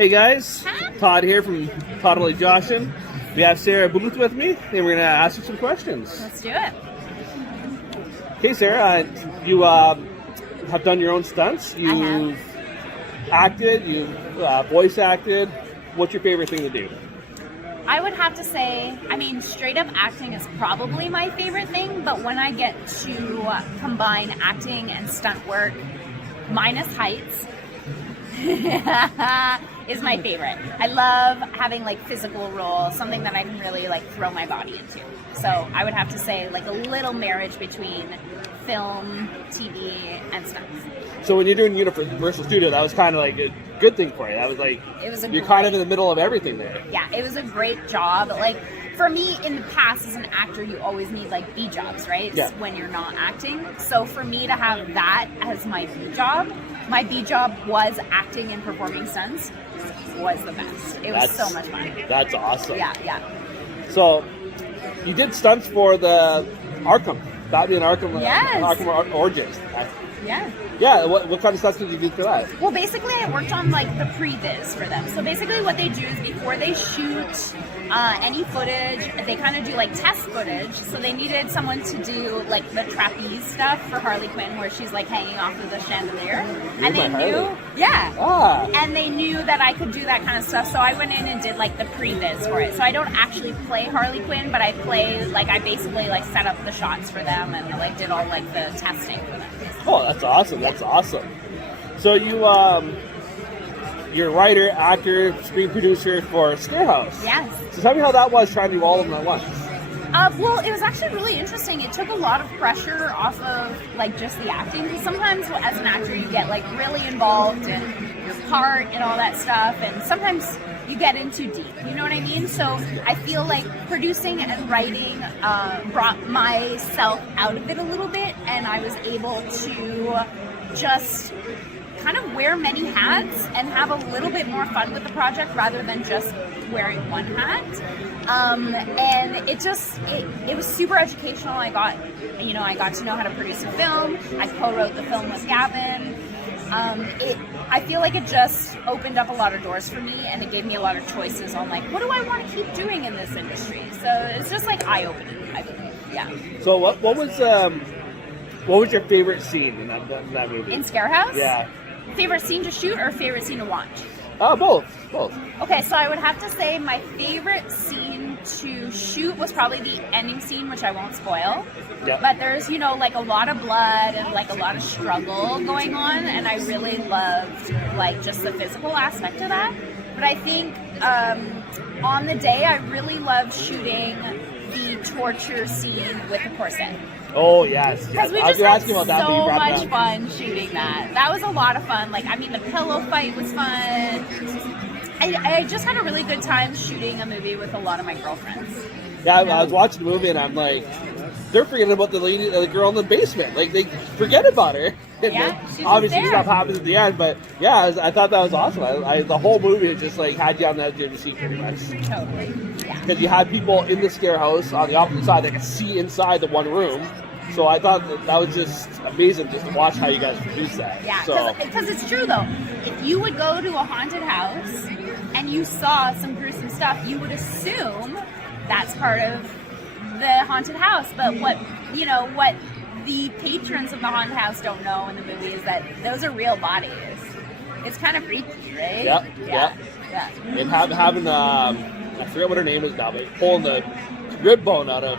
Hey guys, Todd here from Toddaly Joshing. We have Sarah Booth with me, and we're going to ask you some questions. Let's do it. Okay, Sarah, you have done your own stunts. You've acted, you've voice acted. What's your favorite thing to do? I would have to say, straight up acting is probably my favorite thing, but when I get to combine acting and stunt work, minus heights, is my favorite. I love having physical roles, something that I can really throw my body into. So I would have to say a little marriage between film, TV, and stunts. So when you're doing Universal Studio, that was kind of a good thing for you. That was you're kind of in the middle of everything there. Yeah, it was a great job. For me, in the past, as an actor, you always need B jobs, right? Yeah. When you're not acting. So for me to have that as my B job was acting and performing stunts, was the best. It was so much fun. That's awesome. Yeah. So you did stunts for the Batman Arkham Origins. Yeah. Yeah, what kind of stuff did you do for that? Well, basically, I worked on the pre-viz for them. So basically, what they do is before they shoot any footage, they kind of do test footage. So they needed someone to do the trapeze stuff for Harley Quinn, where she's hanging off of the chandelier. And they knew, and they knew that I could do that kind of stuff. So I went in and did the pre-viz for it. So I don't actually play Harley Quinn, but I play I basically set up the shots for them and did all the testing for them. Oh, that's awesome. That's awesome. So you're a writer, actor, screen producer for Scarehouse. Yes. So tell me how that was trying to do all of them at once. Well, it was actually really interesting. It took a lot of pressure off of just the acting. Because sometimes as an actor you get really involved in your part and all that stuff, and sometimes you get in too deep. You know what I mean? So I feel producing and writing brought myself out of it a little bit, and I was able to just kind of wear many hats and have a little bit more fun with the project rather than just wearing one hat. And it was super educational. I got to know how to produce a film. I co-wrote the film with Gavin. I feel it just opened up a lot of doors for me, and it gave me a lot of choices on what do I want to keep doing in this industry. So it's just eye-opening, I believe. Yeah. So what was your favorite scene in that movie? In Scarehouse? Yeah. Favorite scene to shoot or favorite scene to watch? Both. Okay, so I would have to say my favorite scene to shoot was probably the ending scene, which I won't spoil. Yep. But there's, a lot of blood and a lot of struggle going on, and I really loved just the physical aspect of that. But I think on the day I really loved shooting the torture scene with the corset. Oh, yes. Because we just had so much fun shooting that. That was a lot of fun. The pillow fight was fun. I just had a really good time shooting a movie with a lot of my girlfriends. Yeah, I was watching the movie and I'm they're forgetting about the girl in the basement. They forget about her. And obviously stuff happens at the end, but yeah, I thought that was awesome. The whole movie just had you on the edge of your seat pretty much. Totally. Yeah. Because you had people in the scare house on the opposite side that could see inside the one room. So I thought that was just amazing just to watch how you guys produced that. Yeah, because it's true though. If you would go to a haunted house and you saw some gruesome stuff, you would assume that's part of the haunted house. But what the patrons of the haunted house don't know in the movie is that those are real bodies. It's kind of freaky, right? Yeah. And having I forget what her name is now, but pulling the rib bone out of.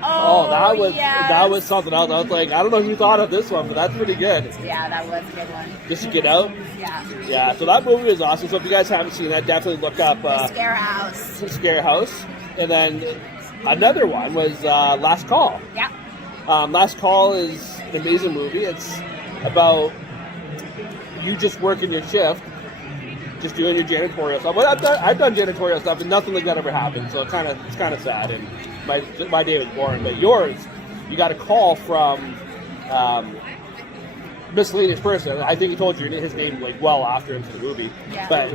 That was something else. I was I don't know who thought of this one, but that's pretty good. Yeah, that was a good one. Just to get out? Yeah. Yeah, so that movie is awesome. So if you guys haven't seen that, definitely look up Scarehouse. And then another one was Last Call. Yeah. Last Call is an amazing movie. It's about you just working your shift, just doing your janitorial stuff. But I've done janitorial stuff, and nothing like that ever happened. So it's kind of sad. And my day was boring. But yours, you got a call from miscellaneous person. I think he told you his name well after into the movie. Yeah. But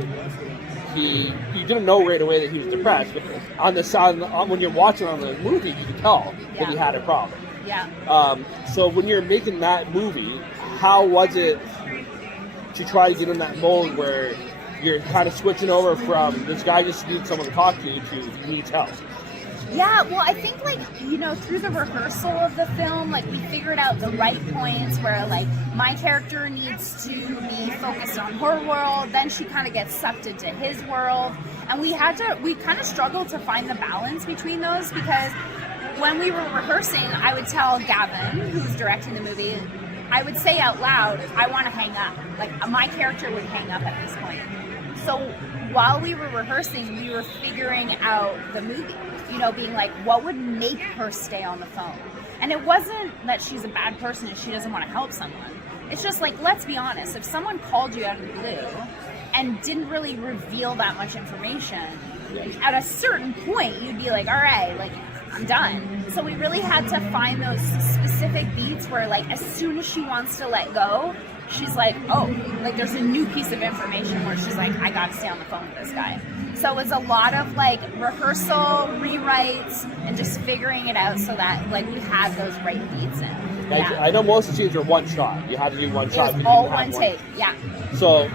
you didn't know right away that he was depressed. But on the sound, when you're watching on the movie, you could tell that he had a problem. Yeah. So when you're making that movie, how was it to try to get in that mold where you're kind of switching over from this guy just needs someone to talk to he needs help. Yeah, well, I think, like, you know, through the rehearsal of the film, like, we figured out the right points where, like, my character needs to be focused on her world, then she kind of gets sucked into his world, and we kind of struggled to find the balance between those, because when we were rehearsing, I would tell Gavin, who was directing the movie, I would say out loud, I want to hang up. Like, my character would hang up at this point. So while we were rehearsing, we were figuring out the movie. You know, being like, what would make her stay on the phone? And it wasn't that she's a bad person and she doesn't want to help someone. It's just like, let's be honest, if someone called you out of the blue and didn't really reveal that much information, at a certain point, you'd be like, all right, like, I'm done. So we really had to find those specific beats where, like, as soon as she wants to let go, she's like, oh, like, there's a new piece of information where she's like, I gotta stay on the phone with this guy. So it was a lot of, like, rehearsal, rewrites, and just figuring it out so that, like, we had those right beats in. Like, Yeah. I know most of the scenes are one shot. You had to do one shot. It was all one take, yeah. So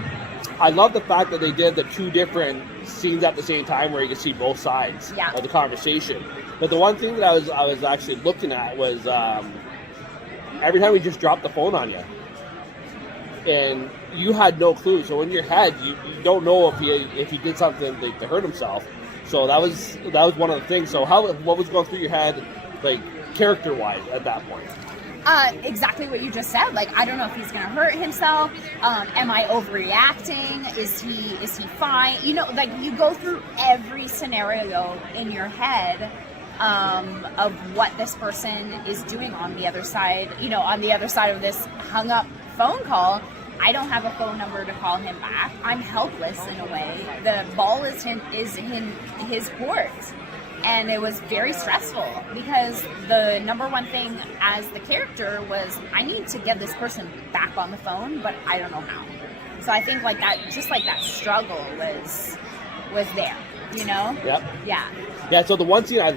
I love the fact that they did the two different scenes at the same time where you can see both sides of the conversation. But the one thing that I was actually looking at was every time we just dropped the phone on you. And you had no clue. So in your head, you don't know if he did something to hurt himself. So that was one of the things. So what was going through your head, like, character-wise at that point? Exactly what you just said. Like, I don't know if he's going to hurt himself. Am I overreacting? Is he fine? You know, like, you go through every scenario in your head of what this person is doing on the other side. You know, on the other side of this hung up phone call. I don't have a phone number to call him back. I'm helpless in a way. The ball is in his court. And it was very stressful because the number one thing as the character was, I need to get this person back on the phone, but I don't know how. So I think, like, that, just like that struggle was there, you know? Yep. Yeah. Yeah, so the one scene I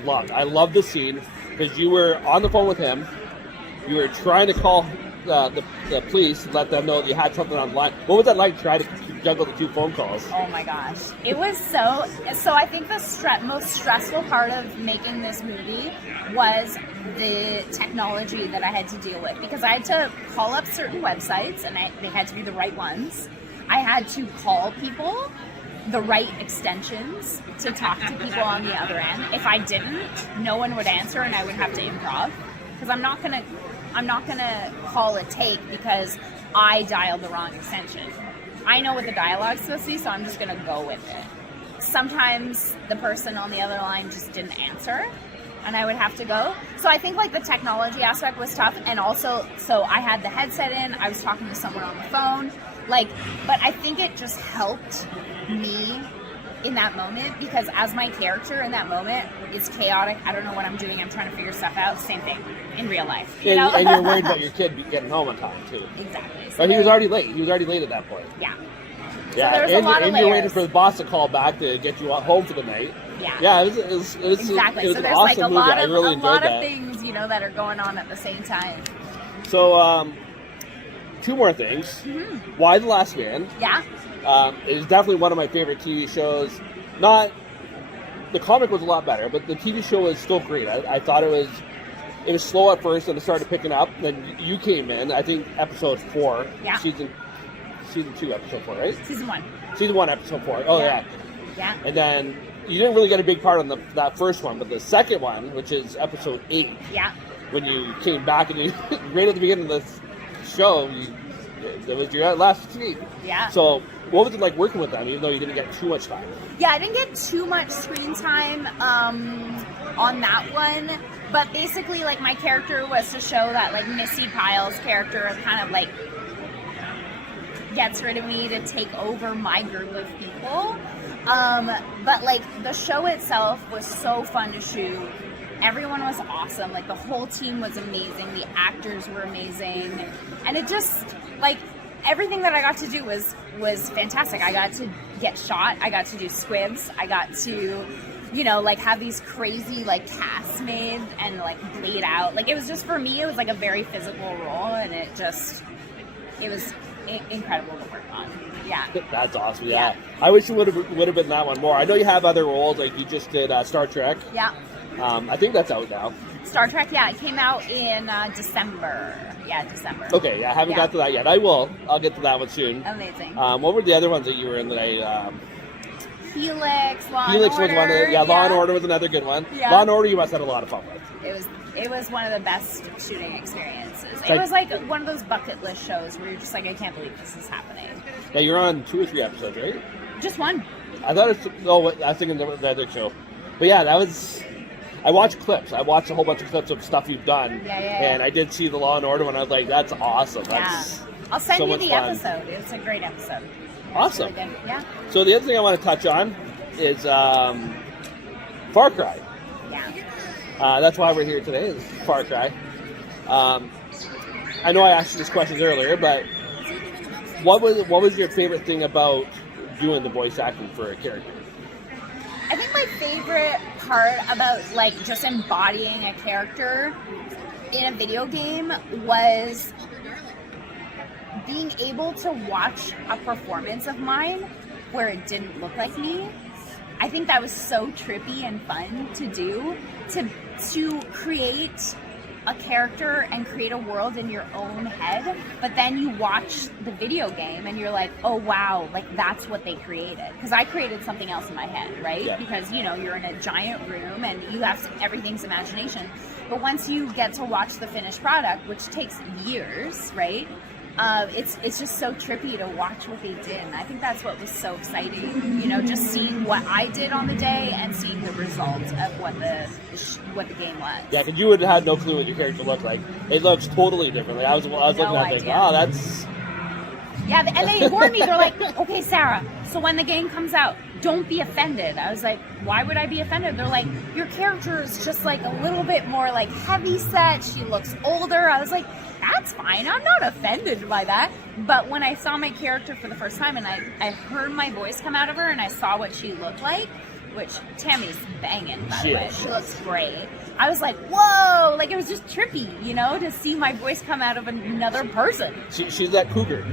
loved the scene because you were on the phone with him. You were trying to call the police to let them know that you had something online. What was that like, trying to juggle the two phone calls? Oh my gosh. It was so I think the most stressful part of making this movie was the technology that I had to deal with, because I had to call up certain websites and they had to be the right ones. I had to call people the right extensions to talk to people on the other end. If I didn't, no one would answer and I would have to improv, because I'm not gonna call a take because I dialed the wrong extension. I know what the dialogue's supposed to be, so I'm just gonna go with it. Sometimes the person on the other line just didn't answer, and I would have to go. So I think, like, the technology aspect was tough, and also, so I had the headset in, I was talking to someone on the phone, like, but I think it just helped me in that moment, because as my character in that moment, it's chaotic. I don't know what I'm doing. I'm trying to figure stuff out. Same thing in real life. You know? And you're worried about your kid getting home on time, too. Exactly. So but he was already late. He was already late at that point. Yeah. Yeah, so there was a lot of you're waiting layers. for the boss to call back to get you home for the night. Yeah. Yeah, it was Exactly. It was So an there's, awesome like, a movie. lot I of really enjoyed that. things, you know, that are going on at the same time. So, two more things. Mm-hmm. Why The Last Man? Yeah. It is definitely one of my favorite TV shows. Not the comic was a lot better, but the TV show was still great. I thought it was slow at first, and it started picking up. Then you came in, I think, episode 4. Yeah. Season 2, episode 4, right? Season 1. Season 1, episode 4. Oh, yeah. Yeah. And then you didn't really get a big part on that first one, but the second one, which is episode 8, Yeah. when you came back and you right at the beginning of the show, that was your last scene. Yeah. So what was it like working with them, even though you didn't get too much time? Yeah, I didn't get too much screen time on that one, but basically, like, my character was to show that, like, Missy Pyle's character kind of, like, gets rid of me to take over my group of people. But, like, the show itself was so fun to shoot. Everyone was awesome. Like, the whole team was amazing. The actors were amazing. And it just, like, everything that I got to do was fantastic. I got to get shot. I got to do squibs. I got to, you know, like, have these crazy, like, casts made and, like, bleed out. Like, it was just, for me, it was, like, a very physical role, and it was incredible to work on. Yeah. That's awesome. Yeah. I wish you would have been that one more. I know you have other roles, like you just did Star Trek. Yeah. I think that's out now. Star Trek, yeah, it came out in December. Yeah, December. Okay, yeah, I haven't got to that yet. I will. I'll get to that one soon. Amazing. What were the other ones that you were in that I... Helix, Law Helix and Order. was one of the, yeah, Law and Order was another good one. Yeah. Law and Order you must have had a lot of fun with. It was one of the best shooting experiences. Like- It was like one of those bucket list shows where you're just like, I can't believe this is happening. Yeah, you're on 2 or 3 episodes, right? Just one. I thought it was... Oh, I was thinking the other show. But yeah, that was... I watched clips. I watched a whole bunch of clips of stuff you've done. Yeah. And I did see the Law and Order one. I was like, that's awesome. That's I'll send so you much the fun. episode. It's a great episode. Yeah, Awesome. It's really good. Yeah. So the other thing I want to touch on is Far Cry. Yeah. That's why we're here today, is Far Cry. I know I asked you this question earlier, but what was your favorite thing about doing the voice acting for a character? I think my favorite part about like just embodying a character in a video game was being able to watch a performance of mine where it didn't look like me. I think that was so trippy and fun to do, to create a character and create a world in your own head, but then you watch the video game and you're like, oh wow, like that's what they created. Because I created something else in my head, right? Yeah. Because you're in a giant room and you have everything's imagination. But once you get to watch the finished product, which takes years, right? It's just so trippy to watch what they did, and I think that's what was so exciting. Just seeing what I did on the day and seeing the result of what the game was. Yeah, because you would have had no clue what your character looked like. It looks totally different. Like, I was looking at it thinking, wow, that's... Yeah, and they warned me. They're like, okay, Sarah, so when the game comes out, don't be offended. I was like, why would I be offended? They're like, your character is just like a little bit more like heavy set. She looks older. I was like, that's fine. I'm not offended by that. But when I saw my character for the first time and I heard my voice come out of her and I saw what she looked like, which Tammy's banging, by the way. She looks great. I was like, whoa! Like, it was just trippy, to see my voice come out of another person. She's that cougar.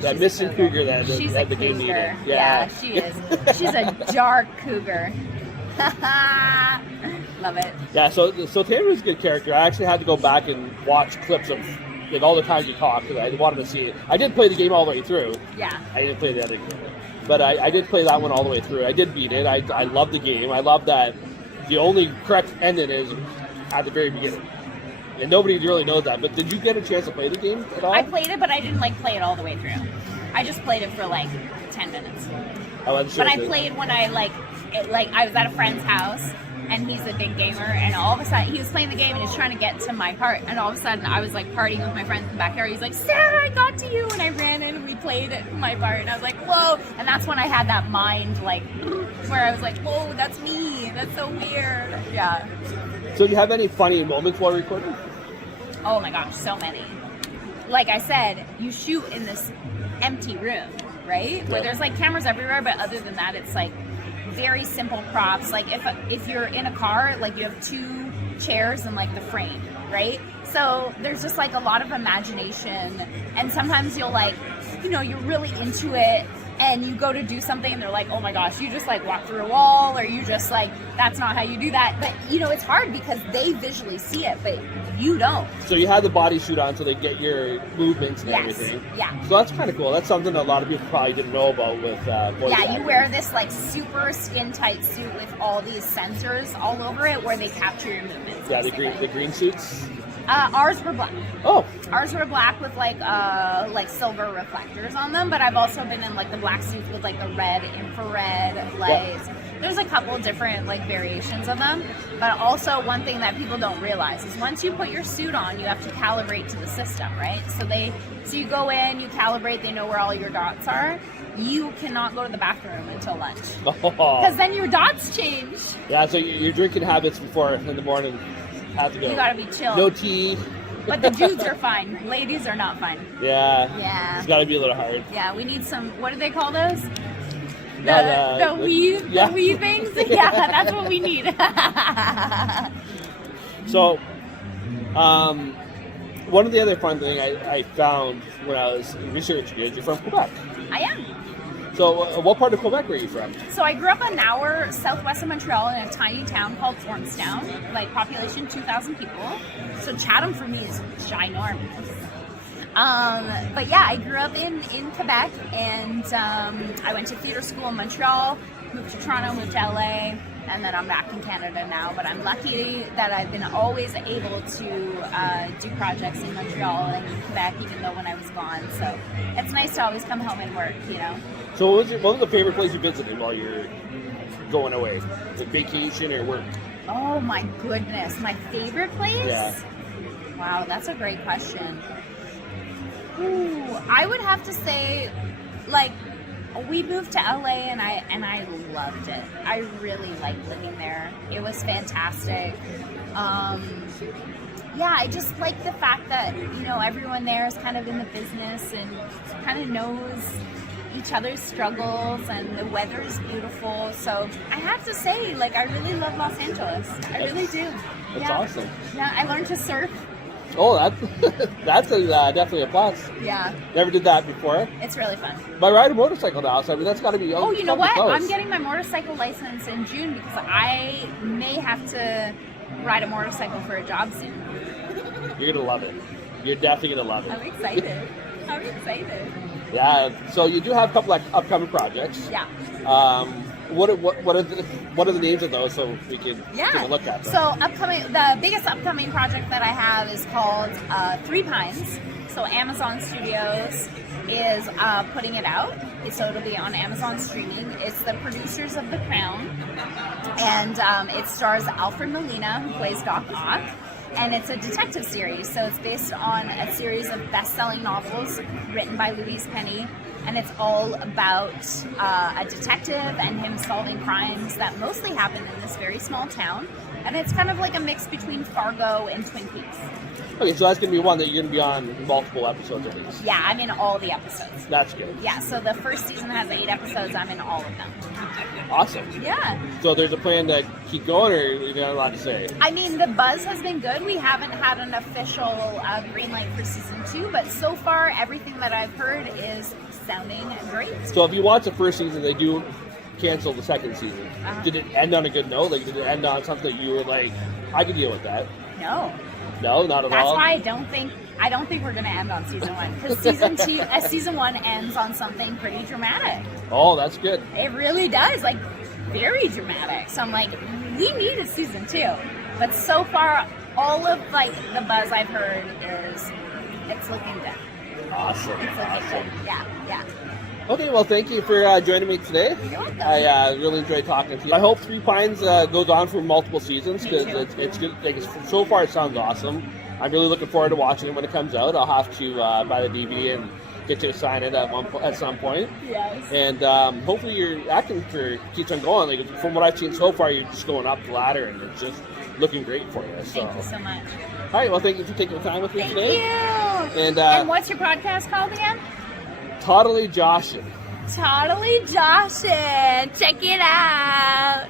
That missing cougar that the game needed. Yeah, she is. She's a dark cougar. Love it. Yeah, so Tammy was a good character. I actually had to go back and watch clips of like all the times you talked because I wanted to see it. I did play the game all the way through. Yeah. I didn't play the other game. But I did play that one all the way through. I did beat it. I love the game. I love that the only correct ending is at the very beginning. And nobody really knows that. But did you get a chance to play the game at all? I played it, but I didn't play it all the way through. I just played it for 10 minutes. But I played when I was at a friend's house and he's a big gamer, and all of a sudden he was playing the game and he's trying to get to my part, and all of a sudden I was partying with my friends in the backyard. He's like, Sarah, I got to you, and I ran in and we played my part, and I was like, whoa. And that's when I had that mind where I was like, whoa, that's me, that's so weird. Yeah. So do you have any funny moments while recording? Oh my gosh, so many. Like I said, you shoot in this empty room, right? Where there's cameras everywhere, but other than that, it's very simple props. If you're in a car, you have 2 chairs and the frame, right? So there's just a lot of imagination, and sometimes you'll you're really into it and you go to do something and they're like, oh my gosh, you just walk through a wall, or you just that's not how you do that. But it's hard because they visually see it, but you don't. So you have the bodysuit on so they get your movements and everything. Yeah. So that's kind of cool. That's something a lot of people probably didn't know about with voice acting. You wear this super skin tight suit with all these sensors all over it where they capture your movements. Yeah, basically. the green suits. Ours were black. Oh. Ours were black with silver reflectors on them, but I've also been in the black suits with the red infrared lights. Yeah. There's a couple different variations of them, but also one thing that people don't realize is once you put your suit on, you have to calibrate to the system, right? So you go in, you calibrate, they know where all your dots are. You cannot go to the bathroom until lunch. Because then your dots change. Yeah, so your drinking habits before in the morning have to go. You gotta be chill. No tea. But the dudes are fine. Ladies are not fine. Yeah. Yeah. It's gotta be a little hard. Yeah, we need some, what do they call those? The weave things? Yeah, that's what we need. So, one of the other fun things I found when I was researching is you're from Quebec. I am. So, what part of Quebec were you from? So I grew up an hour southwest of Montreal in a tiny town called Ormstown, like population 2,000 people. So Chatham for me is ginormous. But yeah, I grew up in Quebec, and I went to theater school in Montreal, moved to Toronto, moved to LA, and then I'm back in Canada now. But I'm lucky that I've been always able to do projects in Montreal and in Quebec, even though when I was gone. So it's nice to always come home and work, you know. So what was the favorite place you visited while you're going away? Was it vacation or work? Oh my goodness, my favorite place? Yeah. Wow, that's a great question. Ooh, I would have to say, like, we moved to LA and I loved it. I really liked living there. It was fantastic. Yeah, I just like the fact that, you know, everyone there is kind of in the business and kind of knows each other's struggles, and the weather is beautiful. So I have to say, like, I really love Los Angeles. I really do. That's awesome. Yeah, I learned to surf. Oh, that's definitely a plus. Yeah. Never did that before. It's really fun. But I ride a motorcycle now, so I mean that's got to be. Oh, you know what? I'm getting my motorcycle license in June because I may have to ride a motorcycle for a job soon. You're gonna love it. You're definitely gonna love it. I'm excited. I'm excited. Yeah. So you do have a couple like upcoming projects. Yeah. What are the names of those so we can take a look at them? So the biggest upcoming project that I have is called Three Pines. So Amazon Studios is putting it out. So it'll be on Amazon streaming. It's the producers of The Crown, and it stars Alfred Molina, who plays Doc Ock. And it's a detective series, so it's based on a series of best-selling novels written by Louise Penny, and it's all about a detective and him solving crimes that mostly happen in this very small town, and it's kind of like a mix between Fargo and Twin Peaks. Okay, so that's going to be one that you're going to be on multiple episodes at least. Yeah, I'm in all the episodes. That's good. Yeah, so the first season has 8 episodes, I'm in all of them. Awesome. Yeah. So there's a plan to keep going, or you're not allowed to say? I mean, the buzz has been good. We haven't had an official green light for season 2, but so far everything that I've heard is sounding great. So if you watch the first season, they do cancel the second season. Did it end on a good note? Like, did it end on something that you were like, I could deal with that? No. No, not at all. That's why I don't think we're going to end on season 1, because season 1 ends on something pretty dramatic. Oh, that's good. It really does, like very dramatic. So I'm like, we need a season 2. But so far, all of like the buzz I've heard is it's looking good. Awesome. It's looking good. Yeah. Okay, well, thank you for joining me today. You're welcome. I really enjoyed talking to you. I hope Three Pines goes on for multiple seasons because it's good. Like, so far, it sounds awesome. I'm really looking forward to watching it when it comes out. I'll have to buy the DVD and get you to sign it at some point. Yes. And hopefully your acting career keeps on going. Like, from what I've seen so far, you're just going up the ladder, and it's just looking great for you. So. Thank you so much. All right, well, thank you for taking the time with me today. Thank you. And what's your podcast called again? Toddaly Joshing. Toddaly Joshing. Check it out.